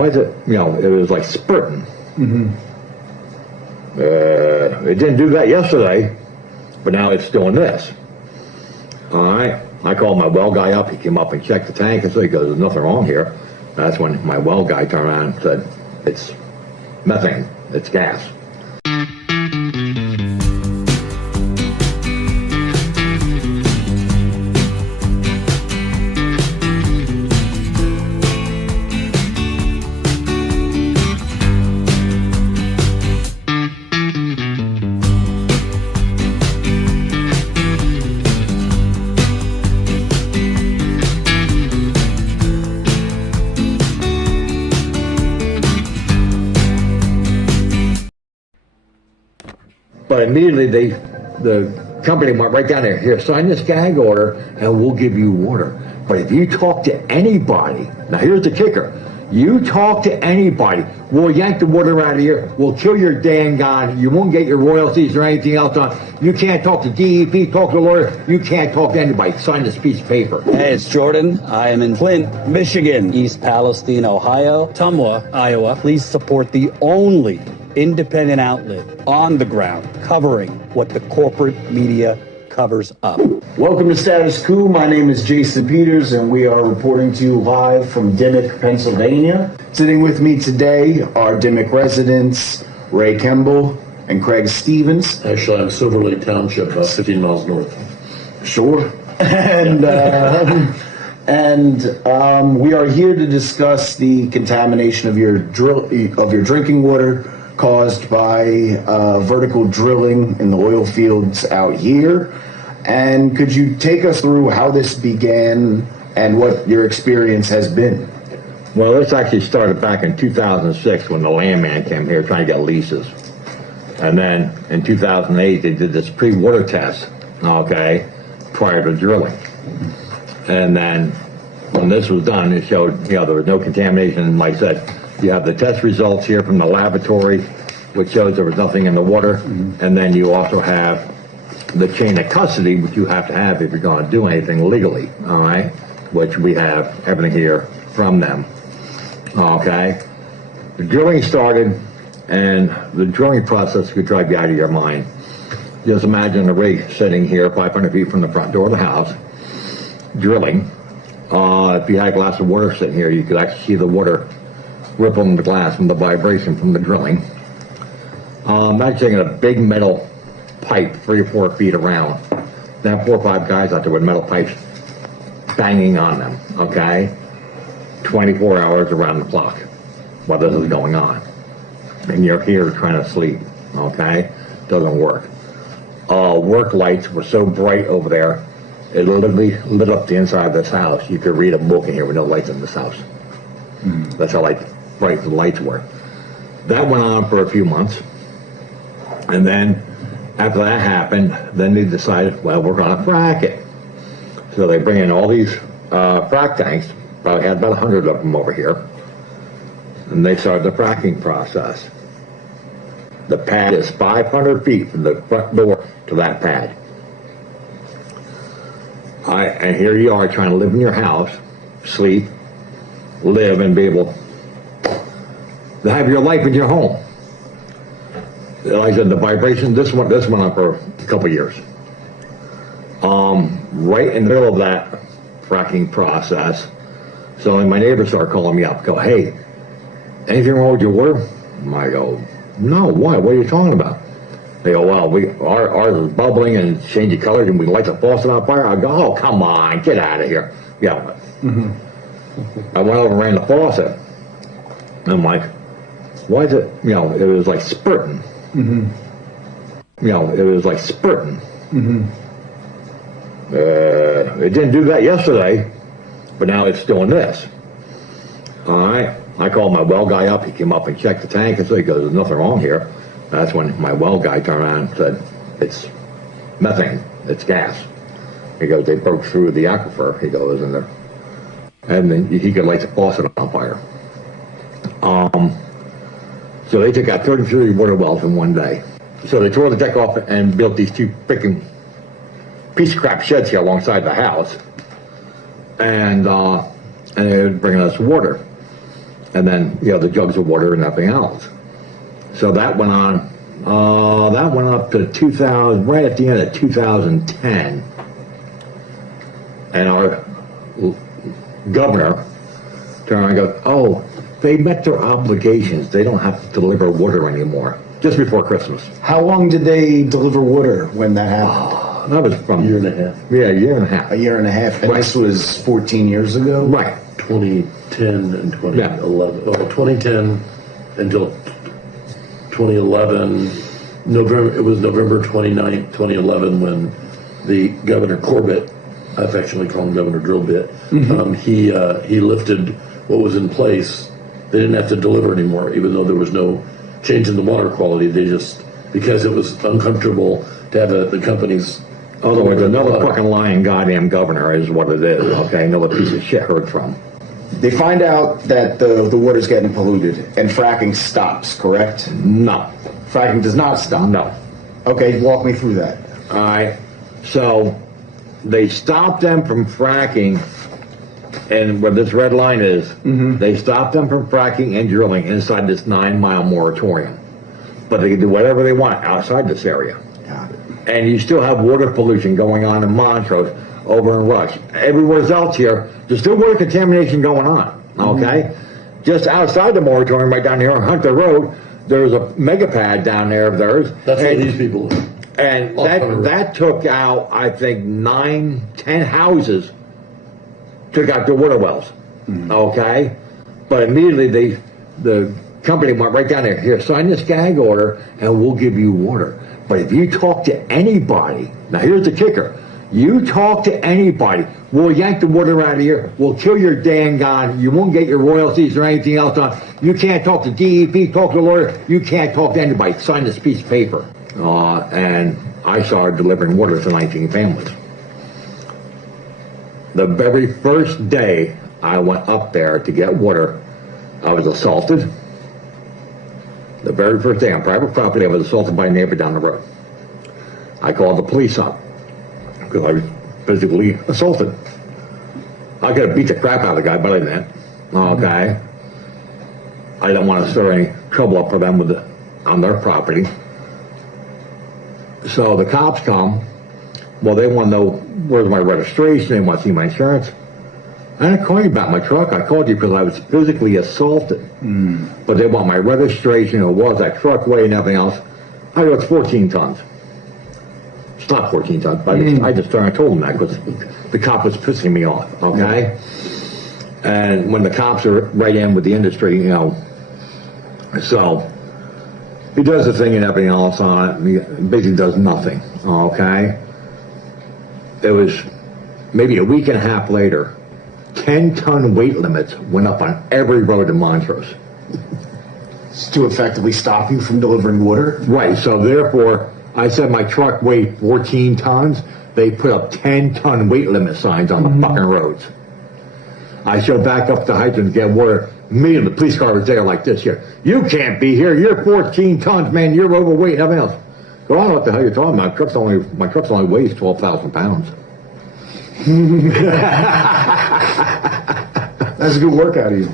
why is it, it was like spurting. It didn't do that yesterday, but now it's doing this. All right. I called my well guy up. He came up and checked the tank, and so he goes, there's nothing wrong here. That's when my well guy turned around and said, it's methane, it's gas. But immediately the company went right down there, here, sign this gag order and we'll give you water. But if you talk to anybody, now here's the kicker, you talk to anybody, we'll yank the water out of here, we'll kill your dang God, you won't get your royalties or anything else on. You can't talk to DEP, talk to a lawyer, you can't talk to anybody, sign this piece of paper. Hey, it's Jordan. I am in Flint, Michigan, East Palestine, Ohio, Tumwa, Iowa. Please support the only independent outlet on the ground covering what the corporate media covers up. Welcome to Status Quo. My name is Jason Peters, and we are reporting to you live from Dimmock, Pennsylvania. Sitting with me today are Dimmock residents Ray Kemble and Craig Stevens. Actually, I'm Silver Lake Township, about 15 miles north. Sure. And we are here to discuss the contamination of your drinking water caused by vertical drilling in the oil fields out here. And could you take us through how this began and what your experience has been? Well, this actually started back in 2006 when the landman came here trying to get leases. And then in 2008, they did this pre-water test, okay, prior to drilling. And then when this was done, it showed, there was no contamination. Like I said, you have the test results here from the laboratory, which shows there was nothing in the water. And then you also have the chain of custody, which you have to have if you're going to do anything legally, all right? Which we have everything here from them, okay? The drilling started, and the drilling process could drive you out of your mind. Just imagine a rig sitting here 500 feet from the front door of the house, drilling. If you had a glass of water sitting here, you could actually see the water rippling the glass from the vibration from the drilling. Imagine taking a big metal pipe 3 or 4 feet around. Then 4 or 5 guys out there with metal pipes banging on them, okay? 24 hours around the clock while this is going on. And you're here trying to sleep, okay? Doesn't work. Work lights were so bright over there, it literally lit up the inside of this house. You could read a book in here with no lights in this house. That's how bright the lights were. That went on for a few months. And then after that happened, then they decided, well, we're going to frack it. So they bring in all these frack tanks. Probably had about 100 of them over here. And they started the fracking process. The pad is 500 feet from the front door to that pad. And here you are trying to live in your house, sleep, live, and be able to have your life in your home. Like I said, the vibration, this went on for a couple of years. Right in the middle of that fracking process, so my neighbors start calling me up, go, hey, anything wrong with your water? I go, no, why? What are you talking about? They go, well, ours is bubbling and changing colors and we light the faucet on fire. I go, oh, come on, get out of here. Yeah. I went over and ran the faucet. And I'm like, why is it, it was like spurting. It was like spurting. It didn't do that yesterday, but now it's doing this. All right. I called my well guy up. He came up and checked the tank, and so he goes, there's nothing wrong here. That's when my well guy turned around and said, it's methane, it's gas. He goes, they broke through the aquifer, he goes, and then he could light the faucet on fire. So they took out 33 water wells in one day. So they tore the deck off and built these 2 freaking piece of crap sheds here alongside the house. And they were bringing us water. and then, the jugs of water and everything else. So that went on, that went up to 2000, right at the end of 2010. And our governor turned around and goes, oh, they met their obligations. They don't have to deliver water anymore. Just before Christmas. How long did they deliver water when that happened? That was from... Year and a half. Yeah, a year and a half. A year and a half. And Right. this was 14 years ago? Right. 2010 and 2011. Oh, 2010 until 2011. November. It was November 29th, 2011, when the Governor Corbett, I affectionately call him Governor Drillbit, he lifted what was in place. They didn't have to deliver anymore, even though there was no change in the water quality. They just, because it was uncomfortable to have the companies. Otherwise, another fucking lying goddamn governor is what it is, okay? Another piece of shit heard from. They find out that the water's getting polluted and fracking stops, correct? No. Fracking does not stop? No. Okay, walk me through that. All right. So they stopped them from fracking, and where this red line is, they stopped them from fracking and drilling inside this 9-mile moratorium. But they can do whatever they want outside this area. Got it. And you still have water pollution going on in Montrose, over in Rush. Everywhere else here, there's still water contamination going on, okay? Just outside the moratorium, right down here on Hunter Road, there's a mega pad down there of theirs. That's where these people live. And that took out, I think, 9, 10 houses, took out their water wells, okay? But immediately the company went right down there, here, sign this gag order and we'll give you water. But if you talk to anybody, now here's the kicker, you talk to anybody, we'll yank the water out of here, we'll kill your dang gone, you won't get your royalties or anything else on, you can't talk to DEP, talk to a lawyer, you can't talk to anybody, sign this piece of paper. And I started delivering water to 19 families. The very first day I went up there to get water, I was assaulted. The very first day on private property, I was assaulted by a neighbor down the road. I called the police up because I was physically assaulted. I could have beat the crap out of the guy, but I didn't. Okay. I didn't want to stir any trouble up for them on their property. So the cops come. Well, they want to know where's my registration. They want to see my insurance. I didn't call you about my truck. I called you because I was physically assaulted. But they want my registration, or was that truck weight and everything else. I go, it's 14 tons. It's not 14 tons, but I just told them that because the cop was pissing me off, okay? And when the cops are right in with the industry, so he does the thing and everything else on it. He basically does nothing, okay? It was maybe a week and a half later, 10-ton weight limits went up on every road in Montrose. To effectively stop you from delivering water? Right, so therefore, I said my truck weighed 14 tons. They put up 10-ton weight limit signs on the fucking roads. I showed back up the hydrant to get water. Immediately, the police car was there like this here. You can't be here. You're 14 tons, man. You're overweight and everything else. Well, I don't know what the hell you're talking about. My truck's only weighs 12,000 pounds. That's a good workout of you.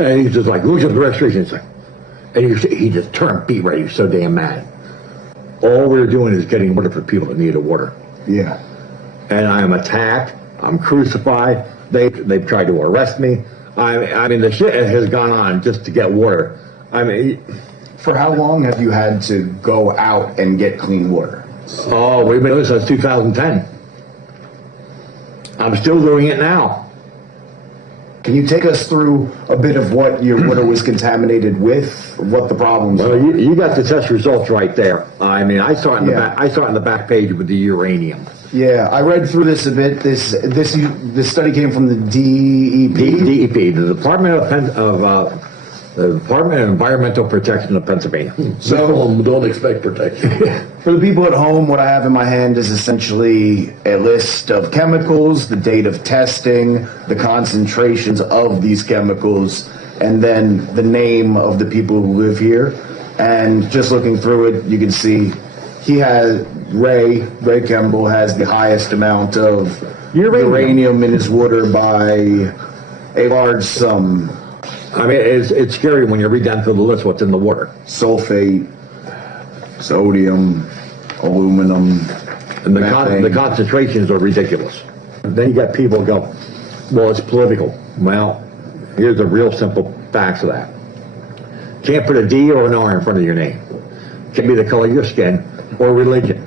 And he's just like, look at the registration. It's like, and he just turned beat right. He was so damn mad. All we were doing is getting water for people that needed water. Yeah. And I am attacked. I'm crucified. They've tried to arrest me. I mean, the shit has gone on just to get water. I mean, For how long have you had to go out and get clean water? oh, we've been doing this since 2010. I'm still doing it now. Can you take us through a bit of what your water was contaminated with, what the problems Well, were? you got the test results right there. I mean, I saw it in the Yeah. back. I saw it in the back page with the uranium. Yeah, I read through this a bit. This study came from the DEP. DEP, the Department the Department of Environmental Protection of Pennsylvania. So, Don't expect protection. for the people at home, what I have in my hand is essentially a list of chemicals, the date of testing, the concentrations of these chemicals, and then the name of the people who live here. And just looking through it, you can see he has Ray Kemble has the highest amount of uranium in his water by a large sum. I mean, it's scary when you read down through the list what's in the water. Sulfate, sodium, aluminum, And the methane. concentrations are ridiculous. Then you got people go, well, it's political. Well, here's the real simple facts of that. Can't put a D or an R in front of your name. Can't be the color of your skin or religion.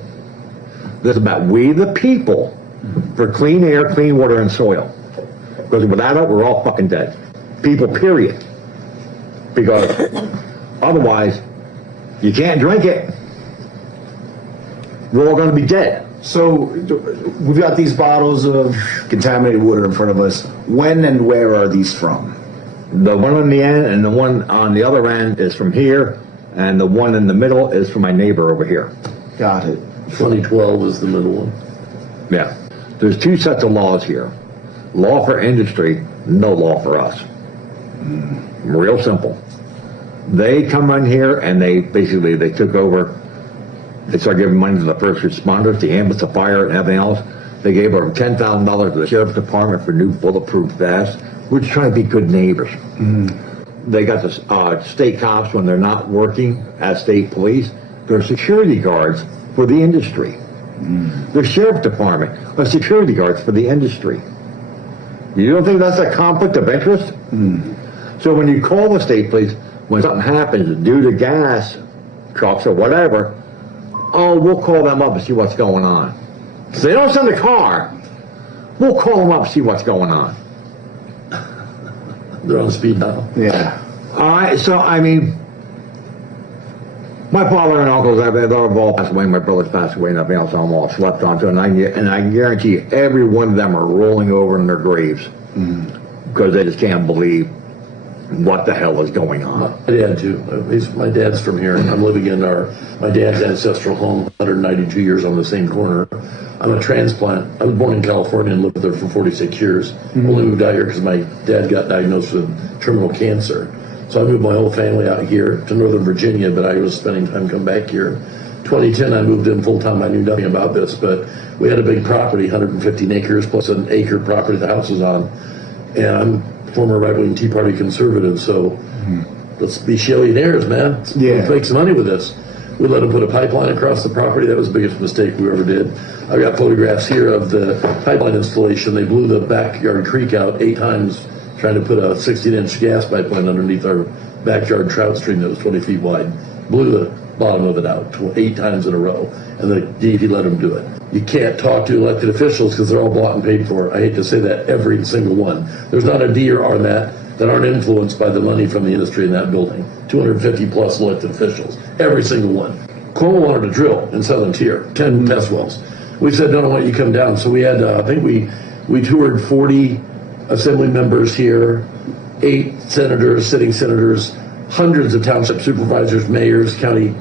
This is about we the people for clean air, clean water, and soil. Because without it, we're all fucking dead. People, period. Because otherwise, you can't drink it. We're all going to be dead. So we've got these bottles of contaminated water in front of us. When and where are these from? The one on the end and the one on the other end is from here, and the one in the middle is from my neighbor over here. Got it. 2012 is the middle one. Yeah. There's two sets of laws here. Law for industry, no law for us. Real simple. They come in here and they took over. They started giving money to the first responders, the ambulance, the fire, and everything else. They gave over $10,000 to the sheriff's department for new bulletproof vests. We're just trying to be good neighbors. They got the state cops when they're not working as state police. They're security guards for the industry. The sheriff's department are security guards for the industry. You don't think that's a conflict of interest? So when you call the state police, when something happens due to gas trucks or whatever, oh, we'll call them up and see what's going on. So they don't send a car. We'll call them up and see what's going on. They're on speed dial. Yeah. All right, so I mean, my father and uncles, they've all passed away. My brothers passed away, and everything else I'm all slept onto. And I can guarantee you, every one of them are rolling over in their graves because they just can't believe what the hell is going on. My dad too. My dad's from here. I'm living in my dad's ancestral home, 192 years on the same corner. I'm a transplant. I was born in California and lived there for 46 years. Only moved out here because my dad got diagnosed with terminal cancer. So I moved my whole family out here to Northern Virginia, but I was spending time coming back here. 2010, I moved in full time. I knew nothing about this, but we had a big property, 115 acres plus an acre property the house was on. And I'm former right-wing Tea Party conservative, so let's be shillionaires, man. Let's make some money with this. We let them put a pipeline across the property. That was the biggest mistake we ever did. I've got photographs here of the pipeline installation. They blew the backyard creek out 8 times trying to put a 16-inch gas pipeline underneath our backyard trout stream that was 20 feet wide. Blew the bottom of it out 8 times in a row, and the DEP let them do it. You can't talk to elected officials because they're all bought and paid for. I hate to say that, every single one. There's not a D or R in that aren't influenced by the money from the industry in that building. 250 plus elected officials, every single one. Cuomo wanted to drill in Southern Tier, 10 test wells. We said, no, why don't you come down? So we had, I think we toured 40 assembly members here, 8 senators, sitting senators, hundreds of township supervisors, mayors, county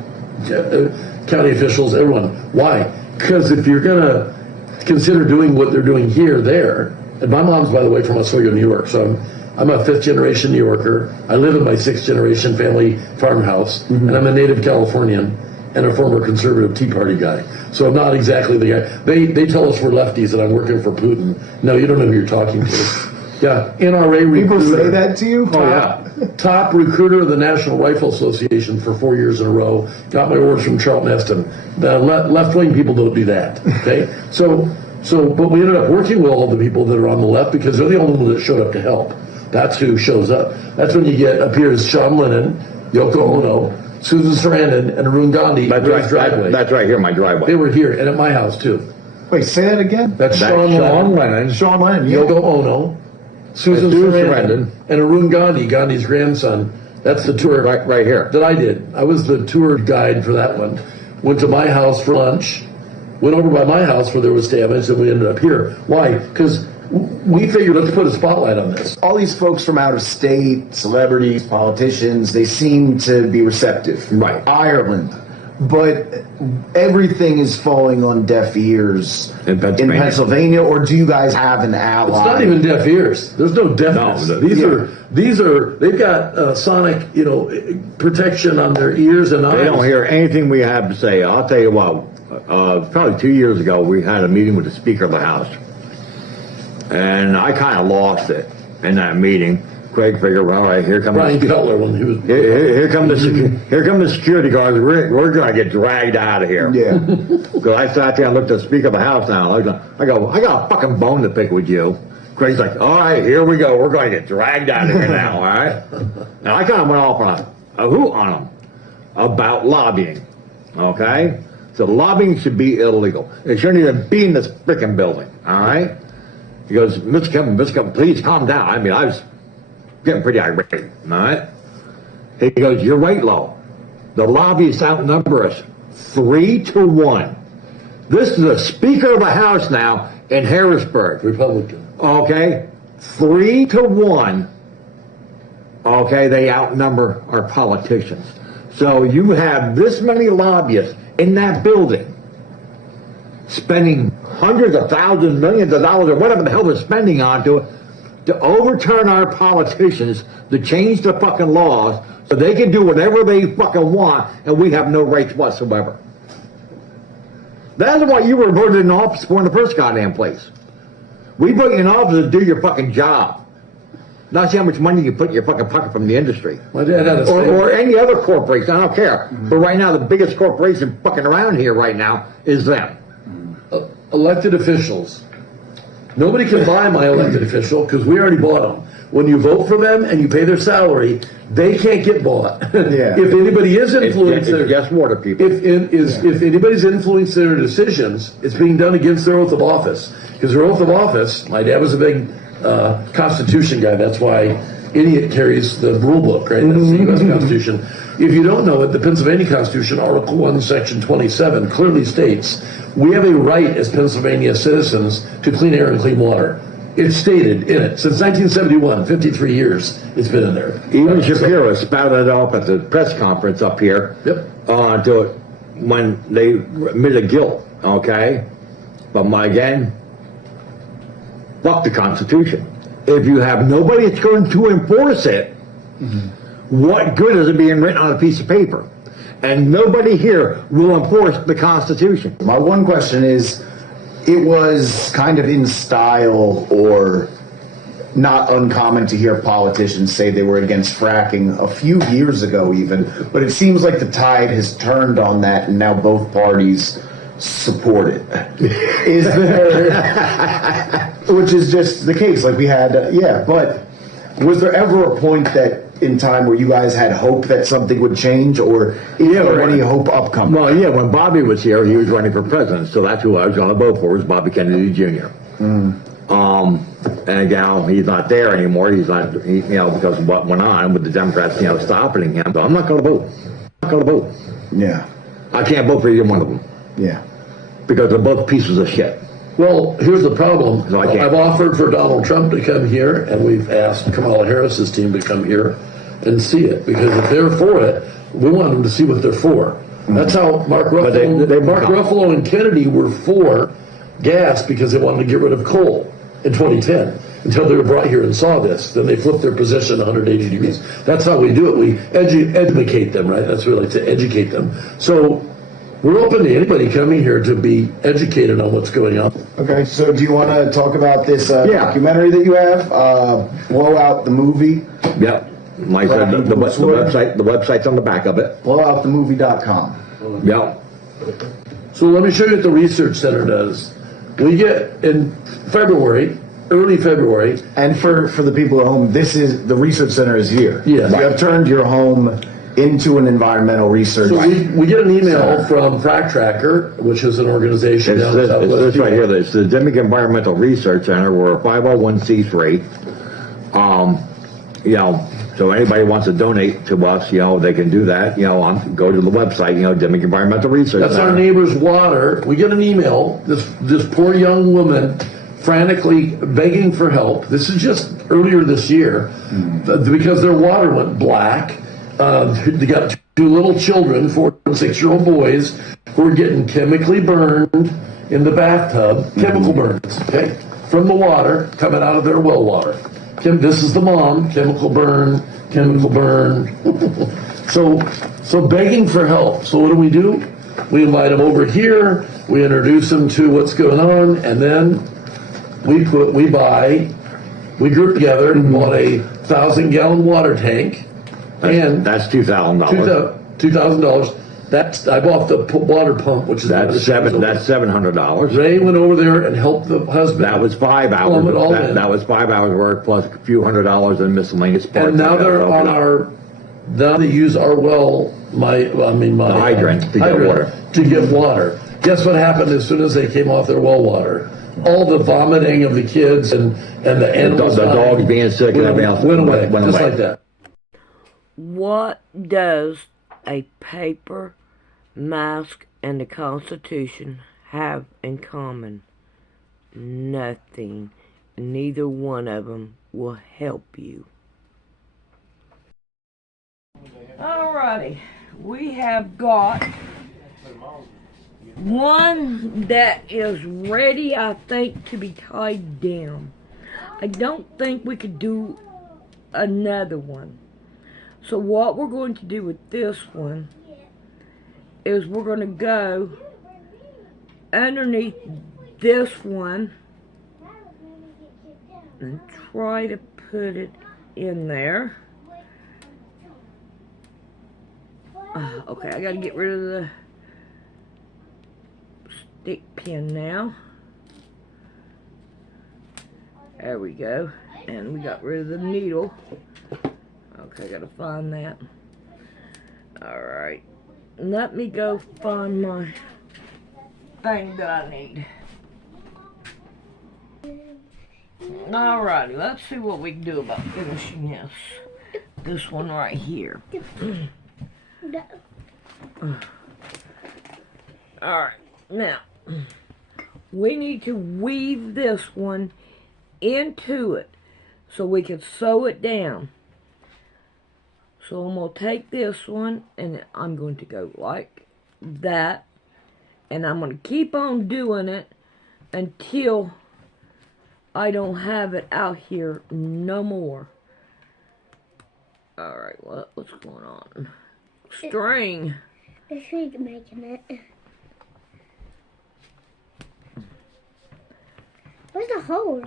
officials, everyone. Why? Because if you're going to consider doing what they're doing here, there, and my mom's, by the way, from Oswego, New York, so I'm a 5th generation New Yorker. I live in my 6th generation family farmhouse, and I'm a native Californian and a former conservative Tea Party guy. So I'm not exactly the guy. They tell us we're lefties and I'm working for Putin. No, you don't know who you're talking to. Yeah, NRA recruiter. People say that to you? Oh, yeah. Top recruiter of the National Rifle Association for 4 years in a row. Got my orders from Charlton Heston. The left-wing people don't do that, okay? But we ended up working with all the people that are on the left because they're the only ones that showed up to help. That's who shows up. That's when you appears Sean Lennon, Yoko Ono, Susan Sarandon, and Arun Gandhi. That's right here, my driveway. They were here, and at my house, too. Wait, say that again? That's Sean Lennon. Sean Lennon, yeah. Yoko Ono, Susan Sarandon, and Arun Gandhi, Gandhi's grandson. That's the tour right here that I did. I was the tour guide for that one. Went to my house for lunch, went over by my house where there was damage, and we ended up here. Why? Because we figured, let's put a spotlight on this. All these folks from out of state, celebrities, politicians, they seem to be receptive. Right. Ireland. But everything is falling on deaf ears in Pennsylvania. Or do you guys have an ally? It's not even deaf ears. There's no deafness. No, these are they've got sonic, protection on their ears and eyes. They don't hear anything we have to say. I'll tell you what, probably 2 years ago, we had a meeting with the Speaker of the House. And I kind of lost it in that meeting. Of Craig figured, all right, here comes Brian Cutler when he was. here come the security guards. We're going to get dragged out of here. Yeah. Because I sat there and looked at the speaker of the house now. I go, I got a fucking bone to pick with you. Craig's like, all right, here we go. We're going to get dragged out of here now, all right? And I kind of went off on a hoot on him about lobbying, okay? So lobbying should be illegal. It shouldn't even be in this freaking building, all right? He goes, Mr. Kevin, please calm down. I mean, I was getting pretty irate, all right? He goes, you're right, Lo. The lobbyists outnumber us 3-1. This is the Speaker of the House now in Harrisburg. Republican. Okay? 3-1. Okay, they outnumber our politicians. So you have this many lobbyists in that building spending hundreds of thousands, millions of dollars, or whatever the hell they're spending onto it, to overturn our politicians, to change the fucking laws, so they can do whatever they fucking want, and we have no rights whatsoever. That's what you were voted in office for in the first goddamn place. We put you in office to do your fucking job. Not see how much money you put in your fucking pocket from the industry. My dad had a or any other corporation, I don't care. But right now, the biggest corporation fucking around here right now is them. Elected officials. Nobody can buy my elected official because we already bought them. When you vote for them and you pay their salary, they can't get bought. Yeah. If anybody is influenced, It's just water people. if anybody's influenced their decisions, it's being done against their oath of office. Because their oath of office, my dad was a big Constitution guy. That's why idiot carries the rule book, right? That's the U.S. Constitution. If you don't know it, the Pennsylvania Constitution, Article 1, Section 27, clearly states we have a right as Pennsylvania citizens to clean air and clean water. It's stated in it. Since 1971, 53 years, it's been in there. Even Shapiro spouted it off at the press conference up here. Yep. To it when they admitted guilt, okay? But again, fuck the Constitution. If you have nobody that's going to enforce it, what good is it being written on a piece of paper? And nobody here will enforce the Constitution. My one question is, it was kind of in style or not uncommon to hear politicians say they were against fracking a few years ago even, but it seems like the tide has turned on that and now both parties support it. Is there, which is just the case, like we had, but was there ever a point that in time where you guys had hope that something would change, or is there any hope upcoming? Well, yeah, when Bobby was here, he was running for president, so that's who I was going to vote for, was Bobby Kennedy Jr. And now he's not there anymore. He's not, because of what went on with the Democrats, stopping him. So I'm not going to vote. I'm not going to vote. Yeah. I can't vote for either one of them. Yeah. Because they're both pieces of shit. Well, here's the problem. No, I can't. I've offered for Donald Trump to come here, and we've asked Kamala Harris's team to come here and see it. Because if they're for it, we want them to see what they're for. That's how Mark Ruffalo, Mark Ruffalo and Kennedy were for gas because they wanted to get rid of coal in 2010. Until they were brought here and saw this. Then they flipped their position 180 degrees. That's how we do it. We educate them, right? That's what we like to educate them. So we're open to anybody coming here to be educated on what's going on. Okay, so do you want to talk about this documentary that you have, Blowout the Movie? Yep. Like I said, the website's on the back of it. Blowoutthemovie.com. Yep. So let me show you what the research center does. We get in February, early February. And for the people at home, the research center is here. Yes. You have turned your home into an environmental research. So we get an email from Frac Tracker, which is an organization It's down in Southwest. this right here. It's the Dimick Environmental Research Center. We're a 501c3. So anybody wants to donate to us, they can do that. Go to the website, Dimick Environmental Research That's Center. our neighbor's water. We get an email. This poor young woman frantically begging for help. This is just earlier this year because their water went black. They got two little children, 4 and 6-year-old boys, who are getting chemically burned in the bathtub. Chemical burns, okay, from the water coming out of their well water. This is the mom. Chemical burn. So begging for help. So what do? We invite them over here. We introduce them to what's going on, and then we group together and bought a 1,000-gallon water tank, and That's $2,000. $2,000. That's I bought the water pump, which is That's $700. Ray went over there and helped the husband. That was 5 hours. Plumb it all in. That was 5 hours work plus a few $100 in miscellaneous parts. And now they're on our. Now they use our well, my hydrant to get water. To get water. Guess what happened as soon as they came off their well water? All the vomiting of the kids and the animals, the dogs being sick and everything else went away, just like that. What does a paper mask and the Constitution have in common? Nothing. Neither one of them will help you. Alrighty, we have got one that is ready, I think, to be tied down. I don't think we could do another one. So what we're going to do with this one is we're going to go underneath this one and try to put it in there. Okay, I got to get rid of the stick pin now. There we go. And we got rid of the needle. Okay, I gotta find that. Alright. Let me go find my thing that I need. Alrighty, let's see what we can do about finishing this. This one right here. Alright, now we need to weave this one into it so we can sew it down. So I'm going to take this one and I'm going to go like that, and I'm going to keep on doing it until I don't have it out here no more. Alright, what's going on? String. The string making it. Where's the hole?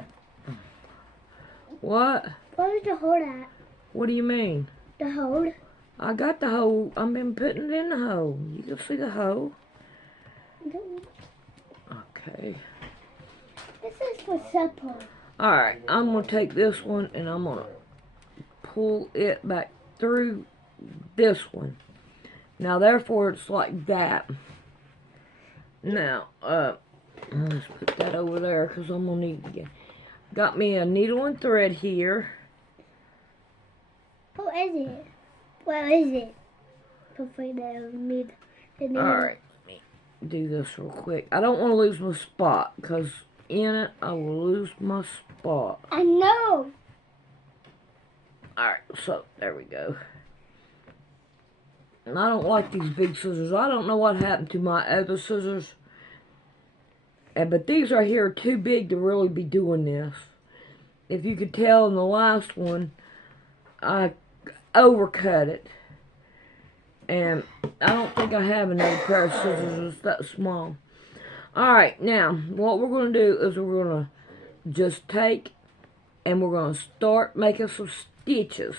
What? Where's the hole at? What do you mean? The hole? I got the hole. I've been putting it in the hole. You can see the hole. Okay. This is for supper. Alright, I'm going to take this one and I'm going to pull it back through this one. Now, therefore, it's like that. Now, let's put that over there because I'm going to need to get... Got me a needle and thread here. What is it? What is it? Hopefully they don't need the needle. Alright, let me do this real quick. I don't want to lose my spot because in it, I will lose my spot. I know. Alright, so there we go. And I don't like these big scissors. I don't know what happened to my other scissors. But these right here are too big to really be doing this. If you could tell in the last one, I overcut it. And I don't think I have another pair of scissors that's that small. Alright, now, what we're going to do is we're going to just take and we're going to start making some stitches.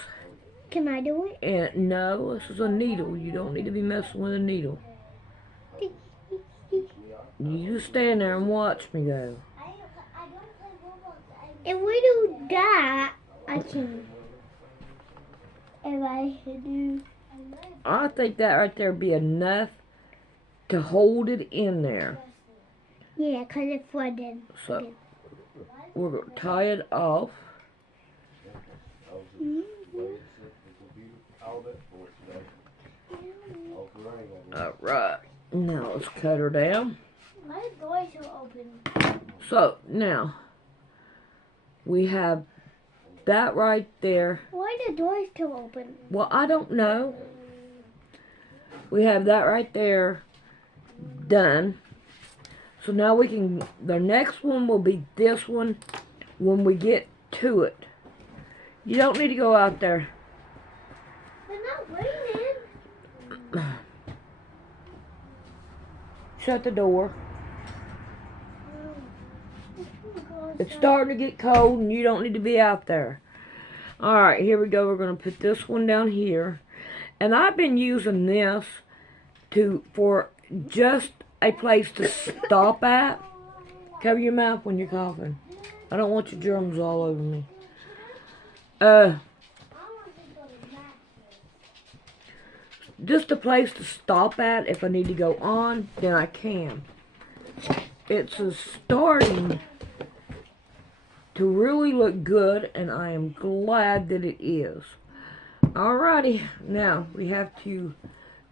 Can I do it? And no, this is a needle. You don't need to be messing with a needle. You just stand there and watch me go. If we do that, I can. If I do. I think that right there would be enough to hold it in there. Yeah, because it's flooded. So, we're going to tie it off. Alright, now let's cut her down. My doors are open. So, now, we have that right there. Why are the doors still open? Well, I don't know. We have that right there done. So now we can, the next one will be this one when we get to it. You don't need to go out there. It's not raining. Shut the door. It's starting to get cold and you don't need to be out there. Alright, here we go. We're going to put this one down here. And I've been using this for just a place to stop at. Cover your mouth when you're coughing. I don't want your germs all over me. Just a place to stop at. If I need to go on, then I can. It's starting to really look good, and I am glad that it is. Alrighty, now we have to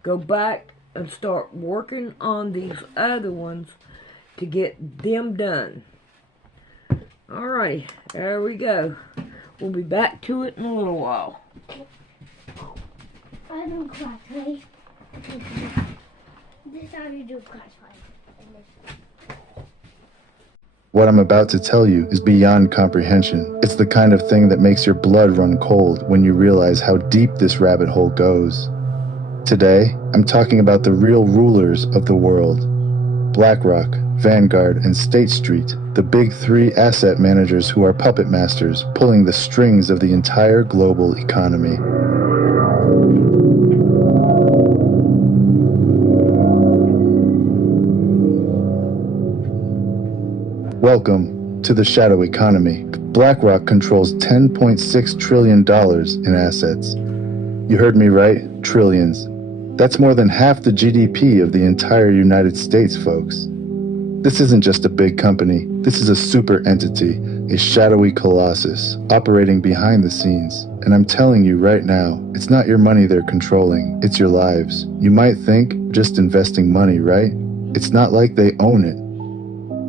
go back and start working on these other ones to get them done. Alrighty, there we go. We'll be back to it in a little while. I don't crash, right? This is how you do crash, right? What I'm about to tell you is beyond comprehension. It's the kind of thing that makes your blood run cold when you realize how deep this rabbit hole goes. Today, I'm talking about the real rulers of the world. BlackRock, Vanguard, and State Street, the big three asset managers who are puppet masters pulling the strings of the entire global economy. Welcome to the shadow economy. BlackRock controls $10.6 trillion in assets. You heard me right, trillions. That's more than half the GDP of the entire United States, folks. This isn't just a big company. This is a super entity, a shadowy colossus, operating behind the scenes. And I'm telling you right now, it's not your money they're controlling, it's your lives. You might think just investing money, right? It's not like they own it.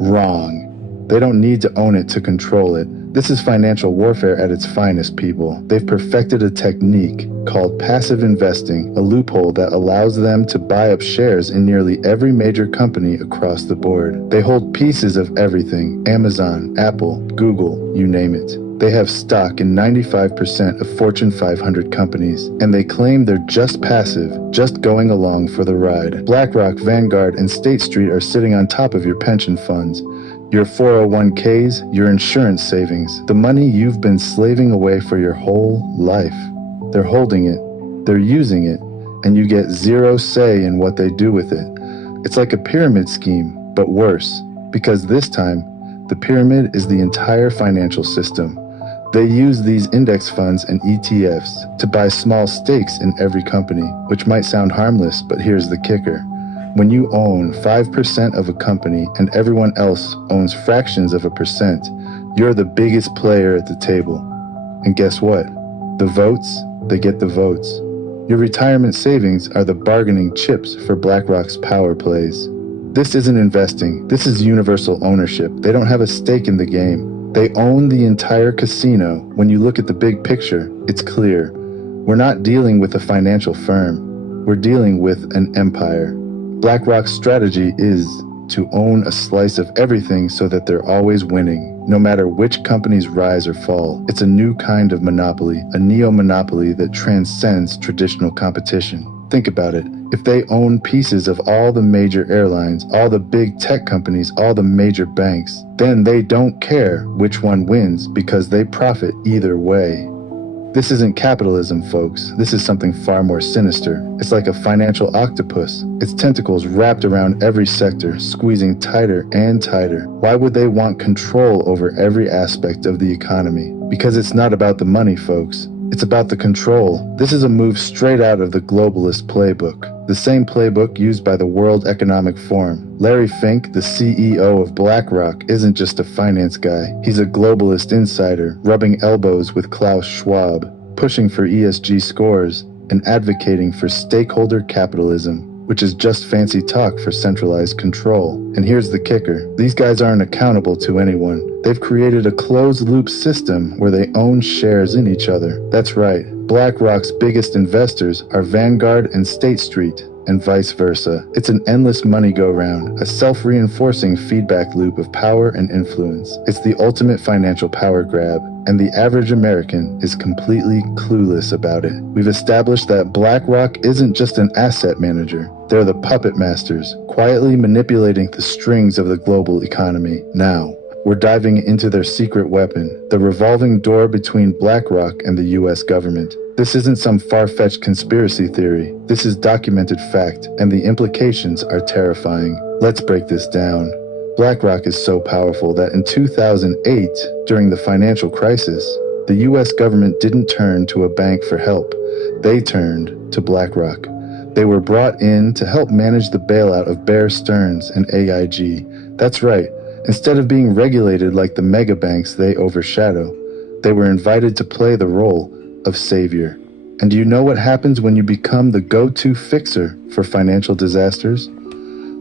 Wrong. They don't need to own it to control it. This is financial warfare at its finest, people. They've perfected a technique called passive investing, a loophole that allows them to buy up shares in nearly every major company across the board. They hold pieces of everything: Amazon, Apple, Google, you name it. They have stock in 95% of Fortune 500 companies, and they claim they're just passive, just going along for the ride. BlackRock, Vanguard, and State Street are sitting on top of your pension funds, your 401ks, your insurance savings, the money you've been slaving away for your whole life. They're holding it, they're using it, and you get zero say in what they do with it. It's like a pyramid scheme, but worse, because this time, the pyramid is the entire financial system. They use these index funds and ETFs to buy small stakes in every company, which might sound harmless, but here's the kicker. When you own 5% of a company and everyone else owns fractions of a percent, you're the biggest player at the table. And guess what? The votes, they get the votes. Your retirement savings are the bargaining chips for BlackRock's power plays. This isn't investing, this is universal ownership. They don't have a stake in the game. They own the entire casino. When you look at the big picture, it's clear. We're not dealing with a financial firm. We're dealing with an empire. BlackRock's strategy is to own a slice of everything so that they're always winning, no matter which companies rise or fall. It's a new kind of monopoly, a neo-monopoly that transcends traditional competition. Think about it. If they own pieces of all the major airlines, all the big tech companies, all the major banks, then they don't care which one wins because they profit either way. This isn't capitalism, folks. This is something far more sinister. It's like a financial octopus. Its tentacles wrapped around every sector, squeezing tighter and tighter. Why would they want control over every aspect of the economy? Because it's not about the money, folks. It's about the control. This is a move straight out of the globalist playbook, the same playbook used by the World Economic Forum. Larry Fink, the CEO of BlackRock, isn't just a finance guy. He's a globalist insider, rubbing elbows with Klaus Schwab, pushing for ESG scores, and advocating for stakeholder capitalism, which is just fancy talk for centralized control. And here's the kicker. These guys aren't accountable to anyone. They've created a closed-loop system where they own shares in each other. That's right. BlackRock's biggest investors are Vanguard and State Street, and vice versa. It's an endless money go-round, a self-reinforcing feedback loop of power and influence. It's the ultimate financial power grab, and the average American is completely clueless about it. We've established that BlackRock isn't just an asset manager. They're the puppet masters, quietly manipulating the strings of the global economy. Now, We're diving into their secret weapon, the revolving door between BlackRock and the US government. This isn't some far-fetched conspiracy theory. This is documented fact, and the implications are terrifying. Let's break this down. BlackRock is so powerful that in 2008, during the financial crisis, the US government didn't turn to a bank for help. They turned to BlackRock. They were brought in to help manage the bailout of Bear Stearns and AIG. That's right. Instead of being regulated like the mega banks they overshadow, they were invited to play the role of savior. And do you know what happens when you become the go-to fixer for financial disasters?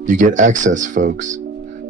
You get access, folks.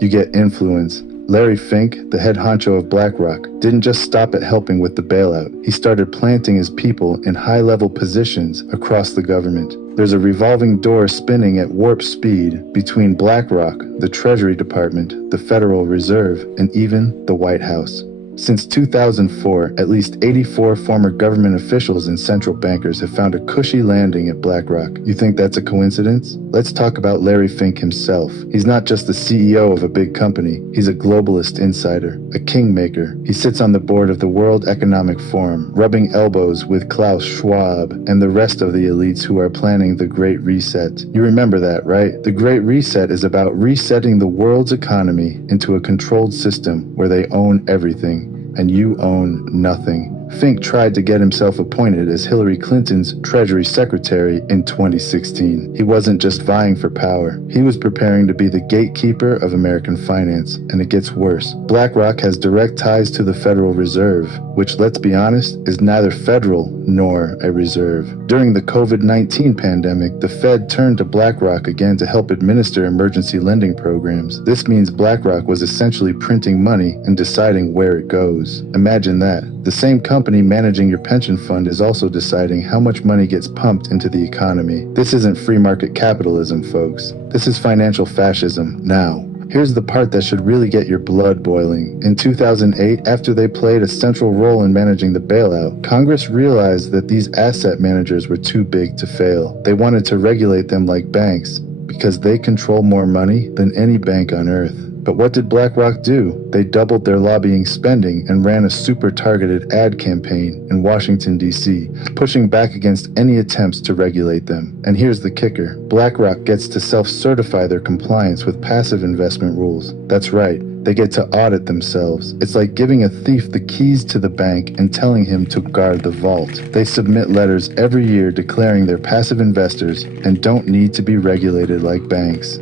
You get influence. Larry Fink, the head honcho of BlackRock, didn't just stop at helping with the bailout. He started planting his people in high-level positions across the government. There's a revolving door spinning at warp speed between BlackRock, the Treasury Department, the Federal Reserve, and even the White House. Since 2004, at least 84 former government officials and central bankers have found a cushy landing at BlackRock. You think that's a coincidence? Let's talk about Larry Fink himself. He's not just the CEO of a big company. He's a globalist insider, a kingmaker. He sits on the board of the World Economic Forum, rubbing elbows with Klaus Schwab and the rest of the elites who are planning the Great Reset. You remember that, right? The Great Reset is about resetting the world's economy into a controlled system where they own everything, and you own nothing. Fink tried to get himself appointed as Hillary Clinton's Treasury Secretary in 2016. He wasn't just vying for power. He was preparing to be the gatekeeper of American finance. And it gets worse. BlackRock has direct ties to the Federal Reserve, which, let's be honest, is neither federal nor a reserve. During the COVID-19 pandemic, the Fed turned to BlackRock again to help administer emergency lending programs. This means BlackRock was essentially printing money and deciding where it goes. Imagine that. The same company managing your pension fund is also deciding how much money gets pumped into the economy. This isn't free market capitalism, folks. This is financial fascism now. Here's the part that should really get your blood boiling. In 2008, after they played a central role in managing the bailout, Congress realized that these asset managers were too big to fail. They wanted to regulate them like banks because they control more money than any bank on earth. But what did BlackRock do? They doubled their lobbying spending and ran a super targeted ad campaign in Washington, D.C., pushing back against any attempts to regulate them. And here's the kicker. BlackRock gets to self-certify their compliance with passive investment rules. That's right. They get to audit themselves. It's like giving a thief the keys to the bank and telling him to guard the vault. They submit letters every year declaring they're passive investors and don't need to be regulated like banks.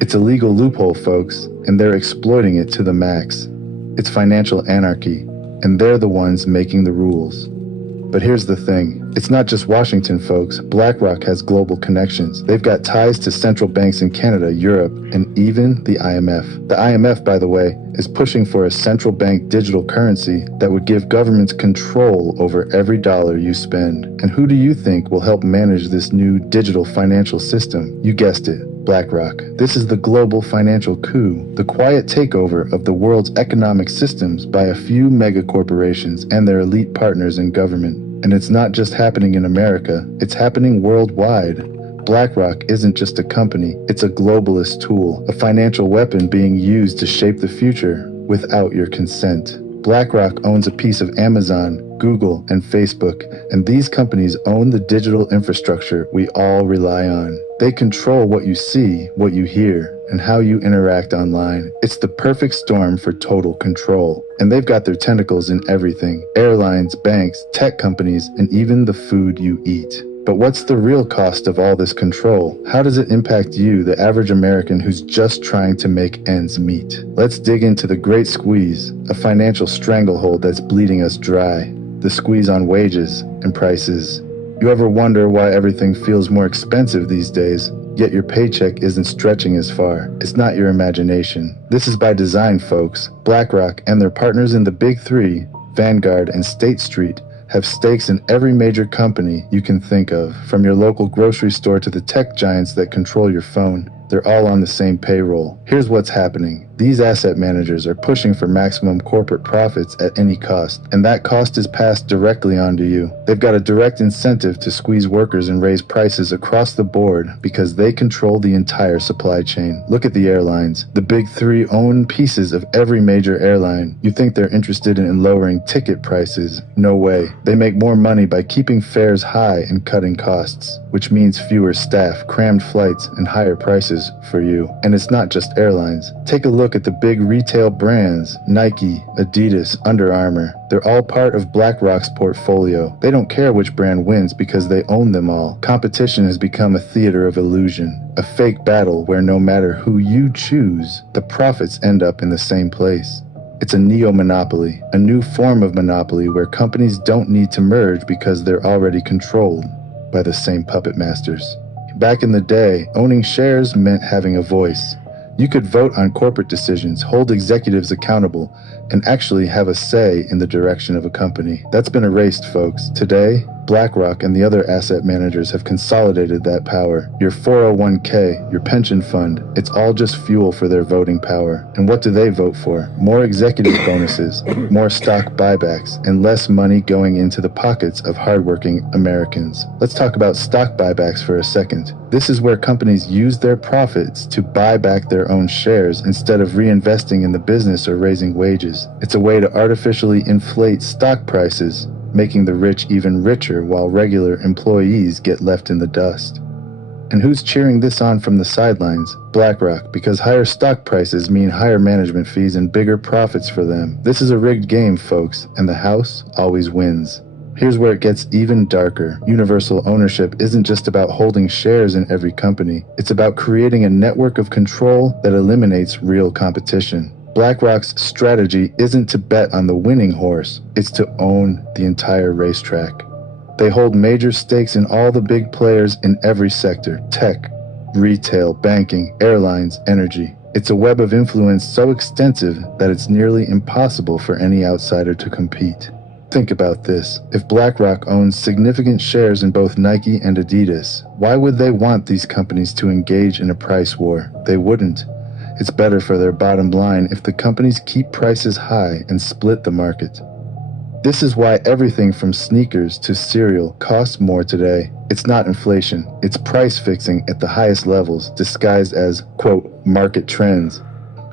It's a legal loophole, folks, and they're exploiting it to the max. It's financial anarchy, and they're the ones making the rules. But here's the thing. It's not just Washington, folks. BlackRock has global connections. They've got ties to central banks in Canada, Europe, and even the IMF. The IMF, by the way, is pushing for a central bank digital currency that would give governments control over every dollar you spend. And who do you think will help manage this new digital financial system? You guessed it. BlackRock. This is the global financial coup, the quiet takeover of the world's economic systems by a few mega corporations and their elite partners in government. And it's not just happening in America, it's happening worldwide. BlackRock isn't just a company, it's a globalist tool, a financial weapon being used to shape the future without your consent. BlackRock owns a piece of Amazon, Google, and Facebook, and these companies own the digital infrastructure we all rely on. They control what you see, what you hear, and how you interact online. It's the perfect storm for total control. And they've got their tentacles in everything: airlines, banks, tech companies, and even the food you eat. But what's the real cost of all this control? How does it impact you, the average American who's just trying to make ends meet? Let's dig into the Great Squeeze, a financial stranglehold that's bleeding us dry. The squeeze on wages and prices. You ever wonder why everything feels more expensive these days, yet your paycheck isn't stretching as far? It's not your imagination. This is by design, folks. BlackRock and their partners in the Big Three, Vanguard and State Street, have stakes in every major company you can think of, from your local grocery store to the tech giants that control your phone. They're all on the same payroll. Here's what's happening. These asset managers are pushing for maximum corporate profits at any cost, and that cost is passed directly onto you. They've got a direct incentive to squeeze workers and raise prices across the board because they control the entire supply chain. Look at the airlines. The big three own pieces of every major airline. You think they're interested in lowering ticket prices? No way. They make more money by keeping fares high and cutting costs, which means fewer staff, crammed flights, and higher prices for you. And it's not just airlines. Take a look at the big retail brands: Nike, Adidas, Under Armour. They're all part of BlackRock's portfolio. They don't care which brand wins because they own them all. Competition has become a theater of illusion, a fake battle where no matter who you choose, the profits end up in the same place. It's a neo-monopoly, a new form of monopoly where companies don't need to merge because they're already controlled by the same puppet masters. Back in the day, owning shares meant having a voice. You could vote on corporate decisions, hold executives accountable, and actually have a say in the direction of a company. That's been erased, folks. Today, BlackRock and the other asset managers have consolidated that power. Your 401k, your pension fund, it's all just fuel for their voting power. And what do they vote for? More executive bonuses, more stock buybacks, and less money going into the pockets of hardworking Americans. Let's talk about stock buybacks for a second. This is where companies use their profits to buy back their own shares instead of reinvesting in the business or raising wages. It's a way to artificially inflate stock prices, making the rich even richer while regular employees get left in the dust. And who's cheering this on from the sidelines? BlackRock, because higher stock prices mean higher management fees and bigger profits for them. This is a rigged game, folks, and the house always wins. Here's where it gets even darker. Universal ownership isn't just about holding shares in every company. It's about creating a network of control that eliminates real competition. BlackRock's strategy isn't to bet on the winning horse, it's to own the entire racetrack. They hold major stakes in all the big players in every sector: tech, retail, banking, airlines, energy. It's a web of influence so extensive that it's nearly impossible for any outsider to compete. Think about this. If BlackRock owns significant shares in both Nike and Adidas, why would they want these companies to engage in a price war? They wouldn't. It's better for their bottom line if the companies keep prices high and split the market. This is why everything from sneakers to cereal costs more today. It's not inflation, it's price fixing at the highest levels, disguised as, quote, market trends.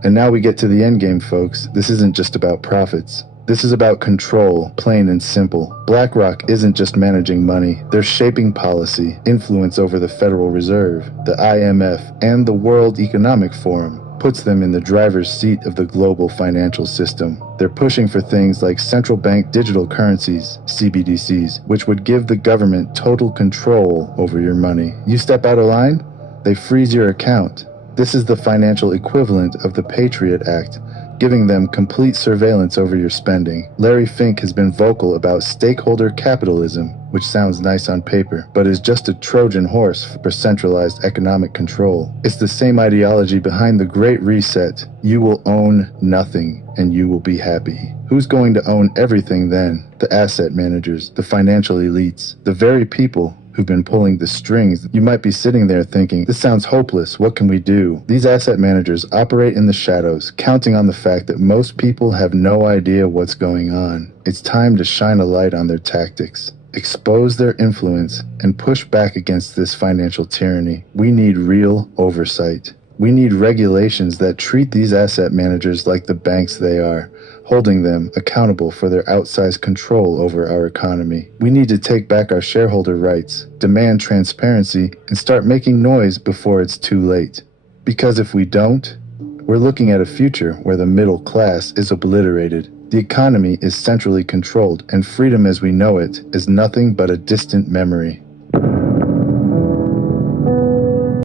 And now we get to the end game, folks. This isn't just about profits. This is about control, plain and simple. BlackRock isn't just managing money, they're shaping policy, influence over the Federal Reserve, the IMF, and the World Economic Forum. Puts them in the driver's seat of the global financial system. They're pushing for things like central bank digital currencies, CBDCs, which would give the government total control over your money. You step out of line, they freeze your account. This is the financial equivalent of the Patriot Act, giving them complete surveillance over your spending. Larry Fink has been vocal about stakeholder capitalism, which sounds nice on paper, but is just a Trojan horse for centralized economic control. It's the same ideology behind the Great Reset. You will own nothing, and you will be happy. Who's going to own everything then? The asset managers, the financial elites, the very people who've been pulling the strings. You might be sitting there thinking, this sounds hopeless, what can we do? These asset managers operate in the shadows, counting on the fact that most people have no idea what's going on. It's time to shine a light on their tactics, expose their influence, and push back against this financial tyranny. We need real oversight. We need regulations that treat these asset managers like the banks they are, holding them accountable for their outsized control over our economy. We need to take back our shareholder rights, demand transparency, and start making noise before it's too late. Because if we don't, we're looking at a future where the middle class is obliterated. The economy is centrally controlled, and freedom as we know it is nothing but a distant memory.